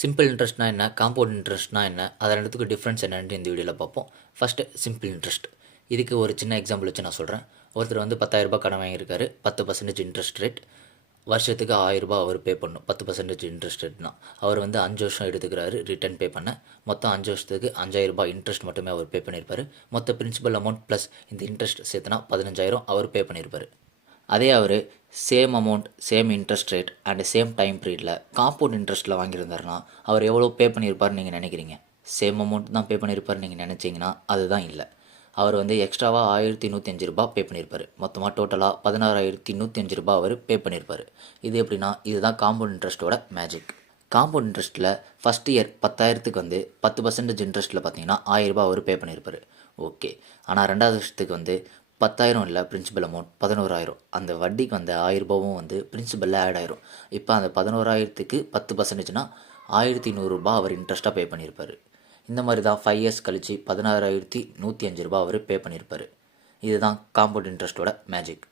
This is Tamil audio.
சிம்பிள் இன்ட்ரெஸ்ட்னா என்ன? காம்பவுண்ட் இன்ட்ரெஸ்ட்னா என்ன? அது ரெண்டுத்துக்கும் டிஃப்ரென்ஸ் என்னன்ட்டு இந்த வீடியோவில் பார்ப்போம். First simple interest. இதுக்கு ஒரு சின்ன எக்ஸாம்பிள் வச்சு நான் சொல்கிறேன். ஒருத்தர் வந்து 10,000 கடன் வாங்கியிருக்காரு. 10% இன்ட்ரெஸ்ட் ரேட். வருஷத்துக்கு 1000 அவர் பே பண்ணணும். 10% இன்ட்ரெஸ்ட் ரேட்னா அவர் வந்து 5 வருஷம் எடுத்துக்கிறாரு ரிட்டர்ன் பே பண்ண. மொத்தம் 5 வருஷத்துக்கு 5,000 இன்ட்ரெஸ்ட் மட்டுமே அவர் பே பண்ணியிருப்பார். மொத்த பிரின்சிபல் அமௌண்ட் ப்ளஸ் இந்த இன்ட்ரெஸ்ட் சேர்த்துனா 15,000 அவர் பே பண்ணியிருப்பார். அதே அவர் same amount, same interest rate and same time பீரியடில் காம்பவுண்ட் இன்ட்ரெஸ்ட்டில் வாங்கியிருந்தாருன்னா அவர் எவ்வளோ பே பண்ணியிருப்பார்னு நீங்கள் நினைக்கிறீங்க? சேம் அமௌண்ட் தான் பே பண்ணியிருப்பார் நீங்கள் நினச்சிங்கன்னா அதுதான் இல்லை. அவர் வந்து எக்ஸ்ட்ராவாக 1,105 பே பண்ணியிருப்பார். மொத்தமாக டோட்டலாக 16,105 அவர் பே பண்ணியிருப்பார். இது எப்படின்னா இதுதான் காம்பவுண்ட் இன்ட்ரெஸ்ட்டோட மேஜிக். காம்பவுண்ட் இன்ட்ரெஸ்ட்டில் ஃபஸ்ட் இயர் 10,000க்கு வந்து 10% இன்ட்ரெஸ்ட்டில் பார்த்தீங்கன்னா 1,000 அவர் பே பண்ணியிருப்பார். ஓகே. ஆனால் ரெண்டாவது வருஷத்துக்கு வந்து 10,000 இல்லை பிரின்சிபல் அமௌண்ட் 11,000. அந்த வட்டிக்கு வந்த 1,000 வந்து பிரின்சிபலில் ஆட் ஆயிரும். இப்போ அந்த 11,000க்கு 10%னா 1,100 அவர் இன்ட்ரெஸ்ட்டாக பே பண்ணியிருப்பார். இந்த மாதிரி தான் 5 இயர்ஸ் கழித்து 16,105 அவர் பே பண்ணியிருப்பார். இதுதான் காம்பவுண்ட் இன்ட்ரெஸ்ட்டோட மேஜிக்.